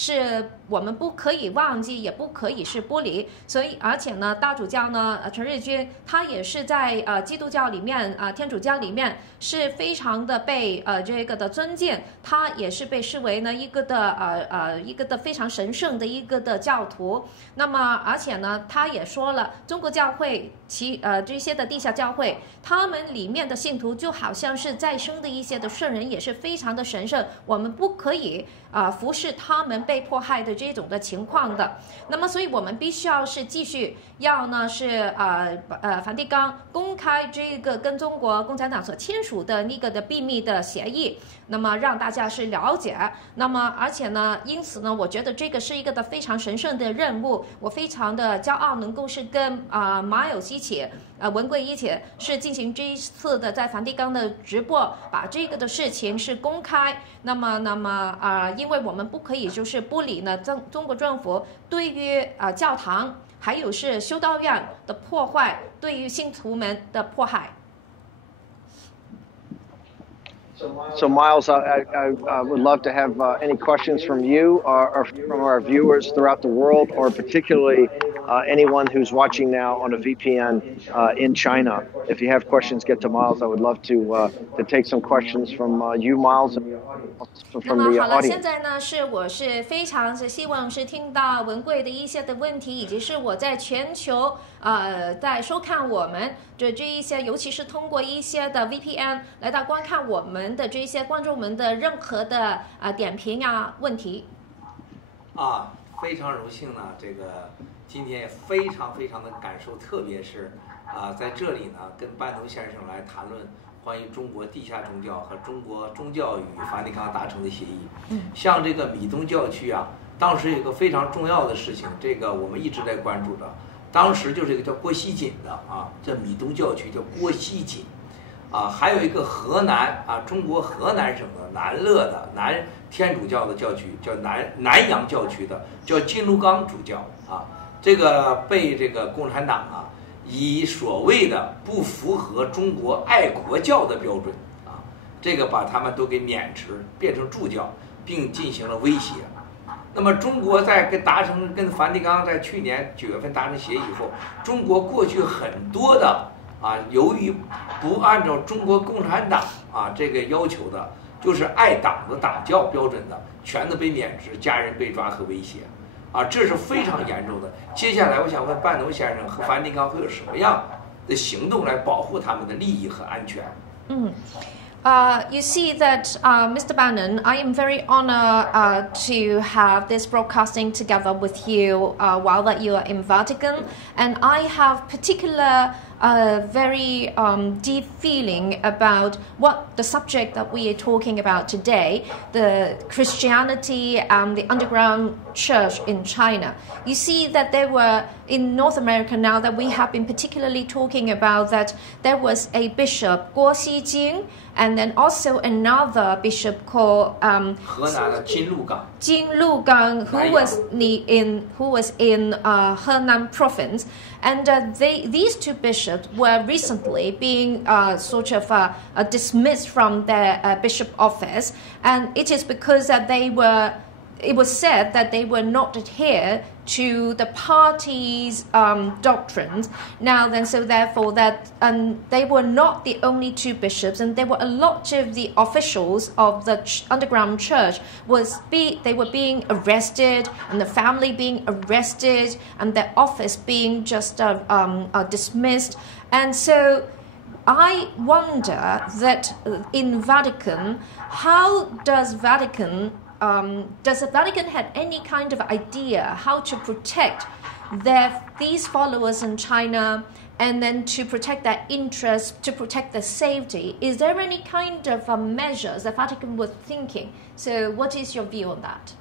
是我们不可以忘记，也不可以是剥离。所以，而且呢，大主教呢，陈日君他也是在基督教里面天主教里面是非常的被这个的尊敬，他也是被视为呢一个的非常神圣的一个的教徒。那么，而且呢，他也说了，中国教会这些的地下教会，他们里面的信徒就好像是再生的一些的圣人，也是非常的神圣，我们不可以服侍他们被迫害的这种的情况的。那么，所以我们必须要是继续要呢是梵蒂冈公开这个跟中国共产党所签署的那个的秘密的协议，那么让大家是了解。那么而且呢，因此呢，我觉得这个是一个的非常神圣的任务，我非常的骄傲能够是跟马友一起文贵一起是进行这一次的在梵蒂冈的直播，把这个的事情是公开。那么因为我们不可以就是不理呢中国政府对于教堂还有是修道院的破坏，对于信徒们的迫害。So Miles, I would love to have any questions from you or from our viewers throughout the world, or particularly anyone who's watching now on a VPN in China. If you have questions, get to Miles. I would love to take some questions from you, Miles, and from the 好了， audience. 现在呢我是非常是希望是听到文贵的一些的问题，以及是我在全球在收看我们这一些，尤其是通过一些的 VPN 来到观看我们的这些观众们的任何的点评问题。非常荣幸呢，这个今天也非常的感受，特别是在这里呢跟班农先生来谈论关于中国地下宗教和中国宗教与梵蒂冈达成的协议。像这个米东教区当时有一个非常重要的事情，这个我们一直在关注着。当时就是一个叫郭熙锦的这米东教区叫郭熙锦还有一个河南中国河南省的南乐的南天主教的教区叫南阳教区的叫金炉岗主教这个被这个共产党以所谓的不符合中国爱国教的标准这个把他们都给免职变成助教，并进行了威胁。那么中国在跟梵蒂冈在去年9月份达成协议以后，中国过去很多的由于不按照中国共产党这个要求的，就是爱党的党教标准的，全都被免职，家人被抓和威胁这是非常严重的。接下来我想问班农先生和梵蒂冈会有什么样的行动来保护他们的利益和安全？You see that, Mr. Bannon, I am very honored to have this broadcasting together with you while that you are in Vatican, and I have particular very deep feeling about what the subject that we are talking about today, the Christianity and the underground church in China. You see that there were, in North America now, that we have been particularly talking about that there was a bishop, Guo Xijing, and then also another bishop called 河南的金鹿港 Jin Lugang, who was in Henan province, and these two bishops were recently being sort of dismissed from their bishop office, and it is because that it was said that they were not adhere to the party's doctrines. Now then, so therefore that they were not the only two bishops, and there were a lot of the officials of the underground church they were being arrested, and the family being arrested, and their office being just dismissed. And so I wonder that in Vatican, how does the Vatican have any kind of idea how to protect these followers in China, and then to protect their interests, to protect their safety? Is there any kind of measures the Vatican was thinking? So what is your view on that?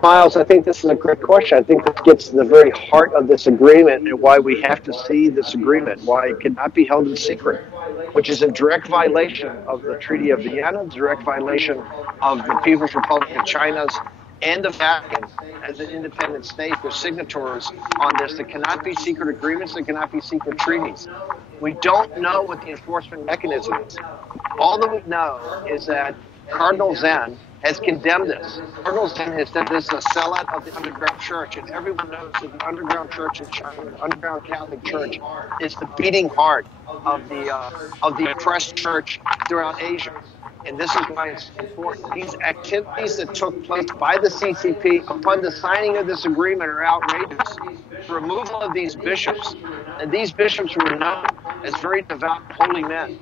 Miles, I think this is a great question. I think this gets to the very heart of this agreement and why we have to see this agreement, why it cannot be held in secret, which is in direct violation of the Treaty of Vienna, direct violation of the People's Republic of China's and the Vatican as an independent state. They're signatories on this. There cannot be secret agreements. There cannot be secret treaties. We don't know what the enforcement mechanism is. All that we know is that Cardinal Zen has condemned this. Cardinal Zen has said this is a sellout of the underground church, and everyone knows that the underground church in China, the underground Catholic Church, is the beating heart of the oppressed church throughout Asia. And this is why it's important. These activities that took place by the CCP upon the signing of this agreement are outrageous. The removal of these bishops, and these bishops were known as very devout, holy men.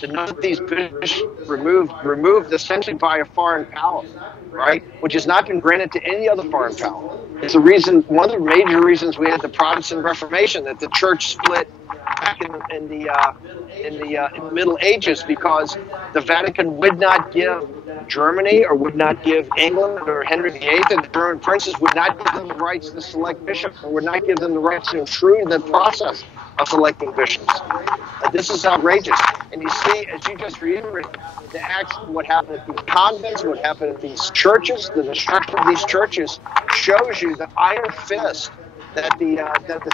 To know that these bishops removed essentially by a foreign power, right, which has not been granted to any other foreign power. It's the reason, one of the major reasons we had the Protestant Reformation, that the church split back in the Middle Ages, because the Vatican would not give Germany, or would not give England or Henry VIII and the German princes, would not give them the rights to select bishops, or would not give them the rights to intrude in the process of selecting bishops. This is outrageous. And you see, as you just reiterated, the acts, what happened at these convents, what happened at these churches, the destruction of these churches, shows you the iron fist that the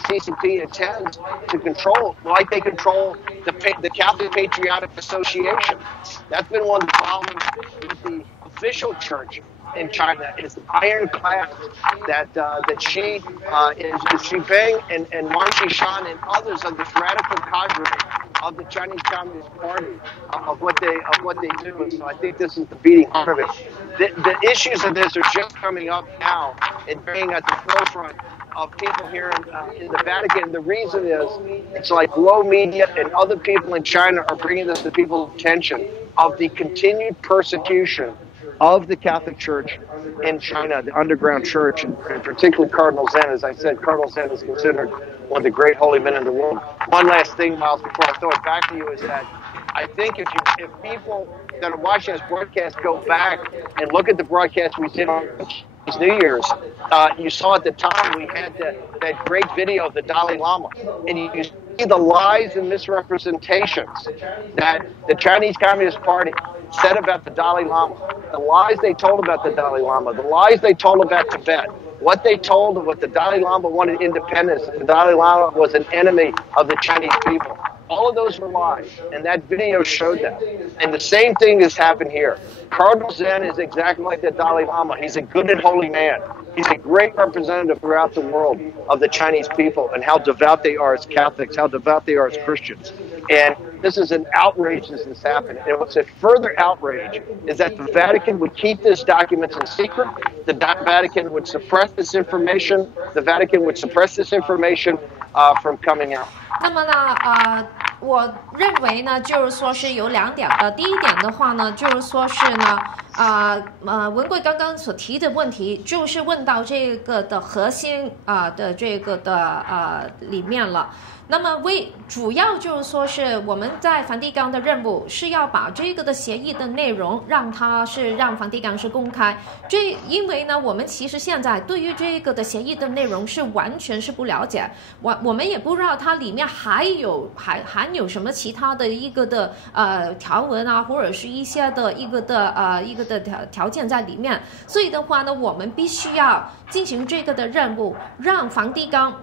CCP intends to control, like they control the Catholic Patriotic Association. That's been one of the problems with the official church in China, is the ironclad that Xi Jinping and Wang Qishan and others of this radical cadre of the Chinese Communist Party, of what they do. And so I think this is the beating heart of it. The issues of this are just coming up now and being at the forefront of people here in the Vatican. The reason is, it's like Glow Media and other people in China are bringing this to people's attention of the continued persecution of the Catholic Church in China, the underground church, and particularly Cardinal Zen. As I said, Cardinal Zen is considered one of the great holy men in the world. One last thing, Miles, before I throw it back to you, is that I think if people that are watching this broadcast go back and look at the broadcast we did on New Year's, you saw at the time we had that great video of the Dalai Lama, and you see the lies and misrepresentations that the Chinese Communist Party said about the Dalai Lama, the lies they told about the Dalai Lama, the lies they told about Tibet, what they told of what the Dalai Lama wanted independence, that the Dalai Lama was an enemy of the Chinese people. All of those were lies, and that video showed that. And the same thing has happened here. Cardinal Zen is exactly like the Dalai Lama. He's a good and holy man. He's a great representative throughout the world of the Chinese people and how devout they are as Catholics, how devout they are as Christians. And this is an outrage as this happened. And what's a further outrage is that the Vatican would keep these documents in secret. The Vatican would suppress this information. The Vatican would suppress this information from coming out. 那么呢，我认为呢，就是说是有两点的。第一点的话呢，就是说是呢，文贵刚刚所提的问题，就是问到这个的核心的这个的里面了。那么主要就是说是我们在梵蒂冈的任务是要把这个的协议的内容让梵蒂冈是公开。因为呢，我们其实现在对于这个的协议的内容是完全是不了解，我们也不知道它里面含有什么其他的一个的条文啊，或者是一些的一个的条件在里面。所以的话呢，我们必须要进行这个的任务，让梵蒂冈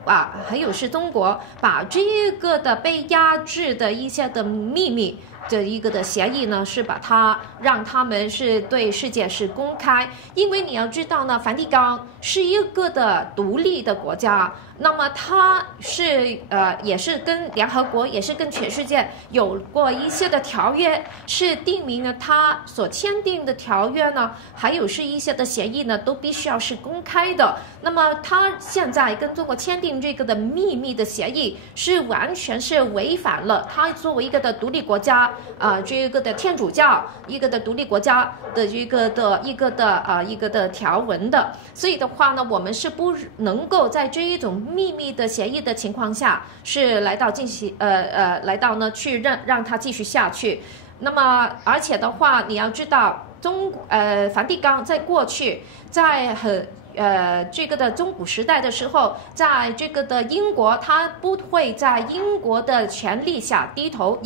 还有是中国把这个的被压制的一些的秘密的一个的协议呢，是把它让他们是对世界是公开。因为你要知道呢，梵蒂冈是一个的独立的国家，那么它是也是跟联合国，也是跟全世界有过一些的条约，是定明了它所签订的条约呢，还有是一些的协议呢，都必须要是公开的。那么它现在跟中国签订这个的秘密的协议，是完全是违反了它作为一个的独立国家这个的天主教一个的独立国家的一个的条文的。所以的话呢，我们是不能够在这一种秘密的协议的情况下，是来到呢去让它继续下去。那么而且的话，你要知道梵蒂冈在过去在这个的中古时代的时候，在这个的英国，它不会在英国的权力下低头，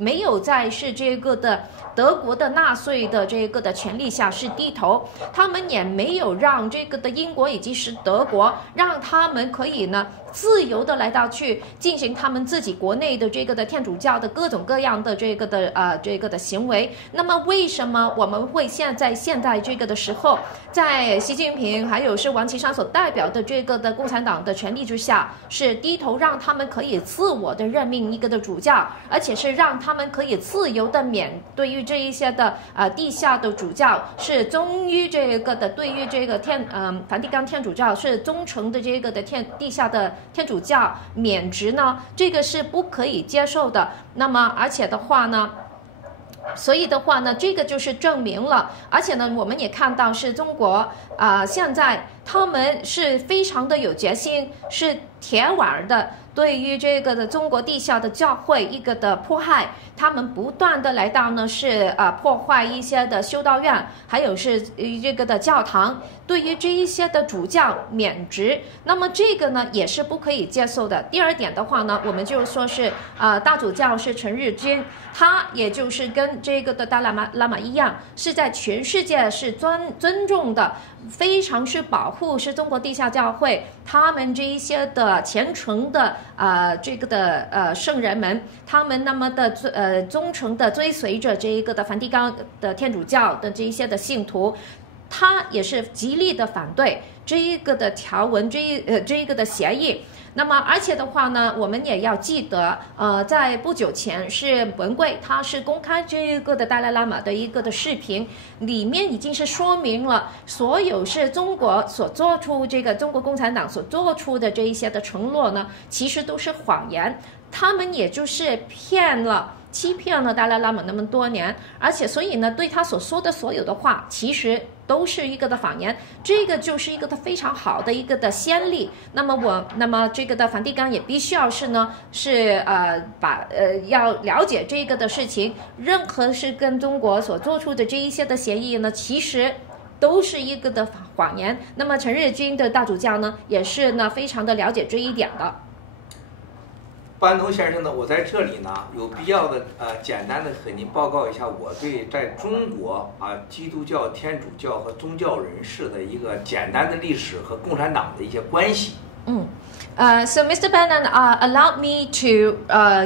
没有在是这个的德国的纳粹的这个的权力下是低头，他们也没有让这个的英国以及是德国让他们可以呢自由的来到去进行他们自己国内的这个的天主教的各种各样的这个的行为。那么为什么我们会现在这个的时候，在习近平还有是王岐山所代表的这个的共产党的权力之下，是低头让他们可以自我的任命一个的主教，而且是让他们可以自由的对于这一些的地下的主教是忠于这个的，对于这个梵蒂冈天主教是忠诚的这个的地下的天主教免职呢，这个是不可以接受的。那么而且的话呢，所以的话呢，这个就是证明了，而且呢，我们也看到是中国现在他们是非常的有决心，是铁腕的。对于这个的中国地下的教会一个的迫害，他们不断的来到呢是破坏一些的修道院，还有是这个的教堂，对于这一些的主教免职，那么这个呢也是不可以接受的。第二点的话呢，我们就说是大主教是陈日君，他也就是跟这个的达赖喇嘛一样，是在全世界是尊重的，非常是保护是中国地下教会他们这一些的虔诚的这个的圣人们，他们那么的忠诚的追随着这一个的梵蒂冈的天主教的这一些的信徒，他也是极力的反对这一个的条文，这一个的协议。那么而且的话呢，我们也要记得在不久前是文贵他是公开这一个的达赖喇嘛的一个的视频，里面已经是说明了所有是中国所做出这个中国共产党所做出的这一些的承诺呢，其实都是谎言，他们也就是欺骗了达赖喇嘛那么多年，而且所以呢，对他所说的所有的话，其实都是一个的谎言，这个就是一个的非常好的一个的先例。那么这个的梵蒂冈也必须要是呢，是要了解这个的事情，任何是跟中国所做出的这一些的协议呢，其实都是一个的谎言。那么陈日君的大主教呢，也是呢非常的了解这一点的。班农先生呢，我在这里呢有必要的简单的和您报告一下我对在中国基督教、天主教和宗教人士的一个简单的历史和共产党的一些关系。So Mr. Bannon allowed me to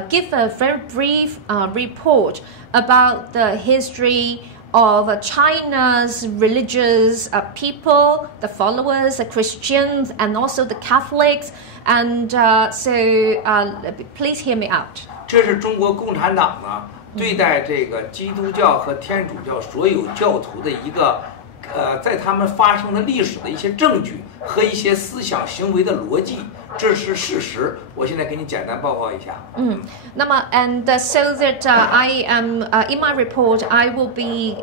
give a very brief report about the history of China's religious people, the followers, the Christians, and also the Catholics. And please hear me out. 这是中国共产党呢对待这个基督教和天主教所有教徒的一个在他们发生的历史的一些证据和一些思想行为的逻辑，这是事实。我现在给你简单报告一下。那么 so that I am in my report I will be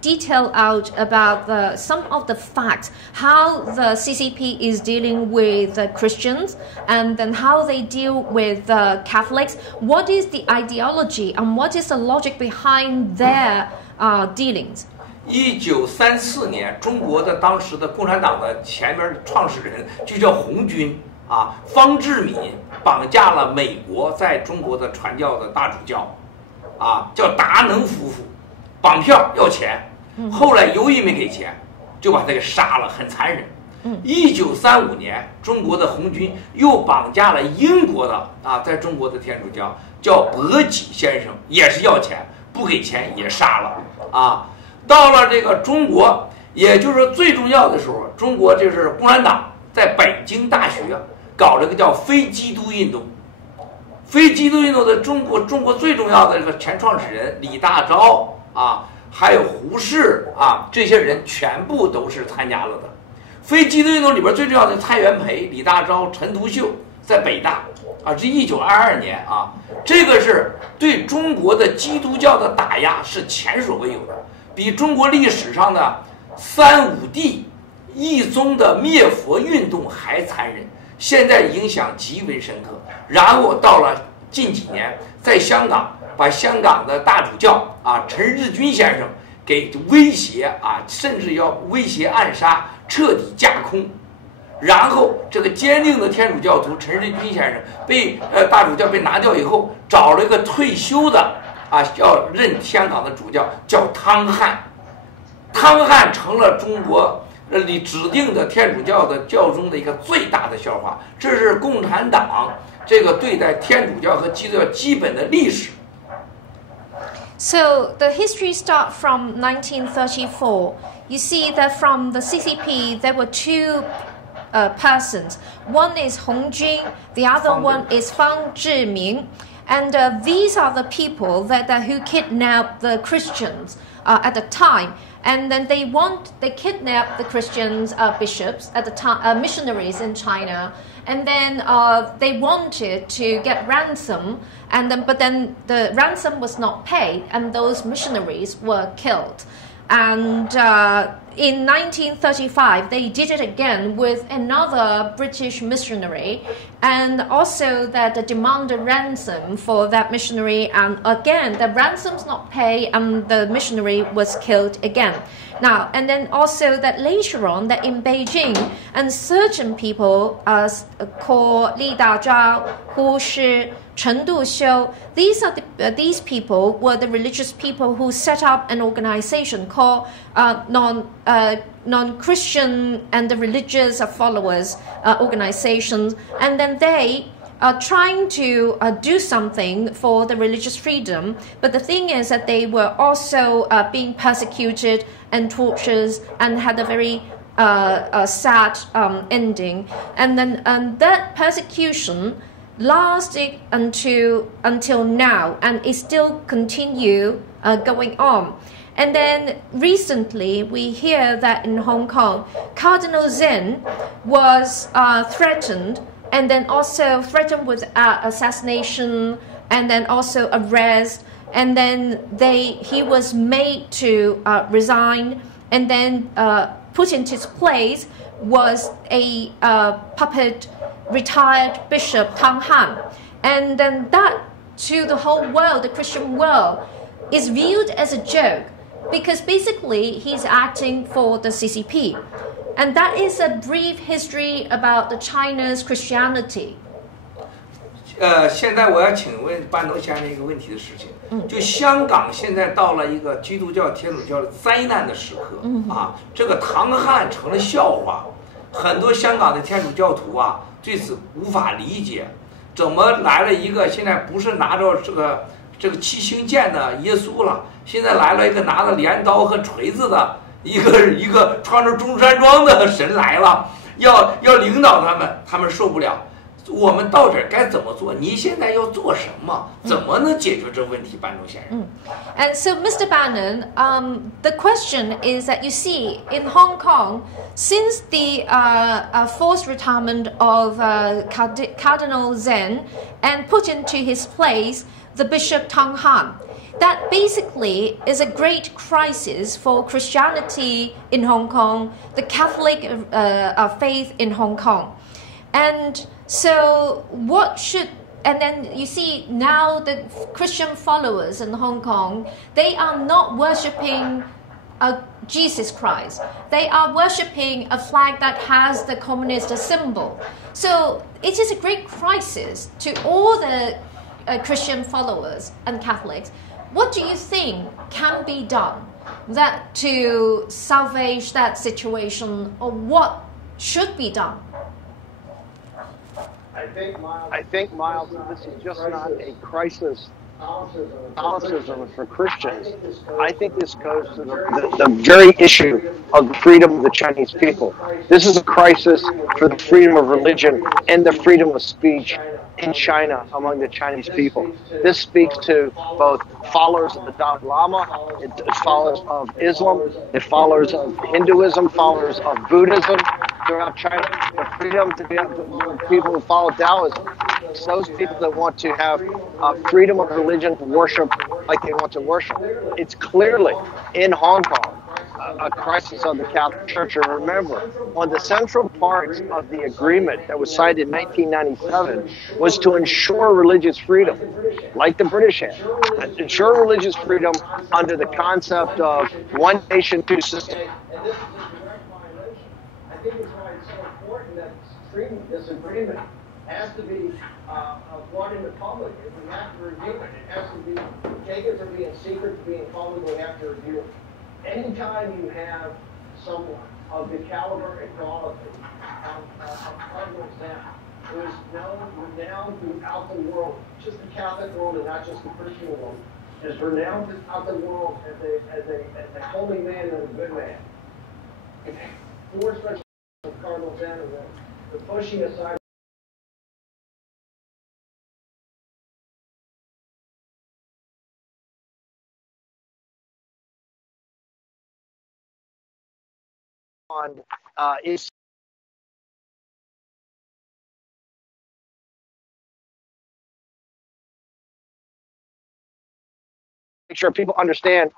detail out about some of the facts, how the CCP is dealing with Christians, and then how they deal with Catholics, what is the ideology and what is the logic behind their dealings. 1934年，中国的当时的共产党的前面创始人就叫红军方志敏绑架了美国在中国的传教的大主教叫达能夫妇，绑票要钱。后来由于没给钱，就把他给杀了，很残忍。1935年，中国的红军又绑架了英国的在中国的天主教叫伯己先生，也是要钱，不给钱也杀了到了这个中国，也就是说最重要的时候，中国就是共产党在北京大学搞了个叫非基督运动。非基督运动的中国最重要的这个前创始人李大钊还有胡适这些人全部都是参加了的。非基督运动里边最重要的蔡元培、李大钊、陈独秀在北大这1922年这个是对中国的基督教的打压是前所未有的，比中国历史上的三武帝一宗的灭佛运动还残忍，现在影响极为深刻。然后到了近几年，在香港把香港的大主教陈日君先生给威胁甚至要威胁暗杀，彻底架空。然后这个坚定的天主教徒陈日君先生被大主教被拿掉以后，找了一个退休的要任香港的主教，叫汤汉。汤汉成了中国里指定的天主教的教宗的一个最大的笑话。这是共产党这个对待天主教和基督教基本的历史。So the history starts from 1934. You see that from the CCP there were two persons. One is Hong Jun, the other one is Fang Zhiming. And these are the people who kidnapped the Christians at the time. And then they kidnapped the Christians bishops at the time, missionaries in China. And then they wanted to get ransom, but then the ransom was not paid, and those missionaries were killed. And in 1935, they did it again with another British missionary, and also that demanded ransom for that missionary, and again the ransom's not paid, and the missionary was killed again. Now, and then also that later on, that in Beijing, and certain people called Li Dazhao, Hu Shi, Chen Duxiu, these people were the religious people who set up an organization called non-Christian and the religious followers organizations, and then they are trying to do something for the religious freedom. But the thing is that they were also being persecuted and tortured and had a very sad ending. And then that persecution lasted until now, and it still continue going on. And then recently we hear that in Hong Kong, Cardinal Zen was threatened, and then also threatened with assassination, and then also arrest, and then he was made to resign, and then put into his place was a puppet retired Bishop Tang Han. And then that, to the whole world, the Christian world, is viewed as a joke, because basically he's acting for the CCP. And that is a brief history about the China's Christianity. 现在我要请问班农先生一个问题的事情，就香港现在到了一个基督教、天主教的灾难的时刻这个唐汉成了笑话，很多香港的天主教徒对此无法理解，怎么来了一个现在不是拿着这个七星剑的耶稣了，现在来了一个拿着镰刀和锤子的一个穿着中山装的神来了，要领导他们受不了。我们到底该怎么做？你现在要做什么？怎么能解决这个问题，班农先生？And so, Mr. Bannon, the question is that you see in Hong Kong, since the forced retirement of Cardinal Zen and put into his place the Bishop Tang Han, that basically is a great crisis for Christianity in Hong Kong, the Catholic faith in Hong Kong. And so and then you see now the Christian followers in Hong Kong, they are not worshipping Jesus Christ. They are worshipping a flag that has the communist symbol. So it is a great crisis to all the Christian followers and Catholics. What do you think can be done to salvage that situation, or what should be done? I think, Miles, this is just not a crisis Catholicism for Christians. I think this goes to the very issue of the freedom of the Chinese people. This is a crisis for the freedom of religion and the freedom of speech in China among the Chinese people. This speaks to both followers of the Dalai Lama, followers of Islam, followers of Hinduism, followers of Buddhism throughout China, the freedom to be people who follow Taoism. It's those people that want to have freedom of religion to worship like they want to worship. It's clearly in Hong Kong a crisis of the Catholic Church. And remember, one of the central parts of the agreement that was signed in 1997 was to ensure religious freedom, like the British had. Ensure religious freedom under the concept of one nation, two systems. I think it's why it's so important that this agreement has to be brought into public. If we have to review it, it has to be taken from being secret to being public. We have to review it. Anytime you have someone of the caliber and quality of Cardinal Zen, who is renowned throughout the world, just the Catholic world and not just the Christian world, is renowned throughout the world as a holy man and a good man. More especially Cardinal Zen, the pushing aside. Is make sure people understand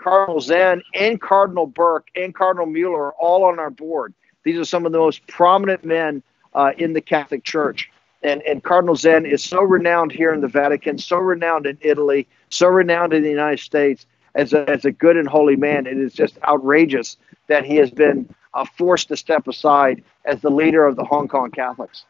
Cardinal Zen and Cardinal Burke and Cardinal Mueller are all on our board. These are some of the most prominent men in the Catholic Church. And Cardinal Zen is so renowned here in the Vatican, so renowned in Italy, so renowned in the United States as a good and holy man. It is just outrageous that he has been forced to step aside as the leader of the Hong Kong Catholics.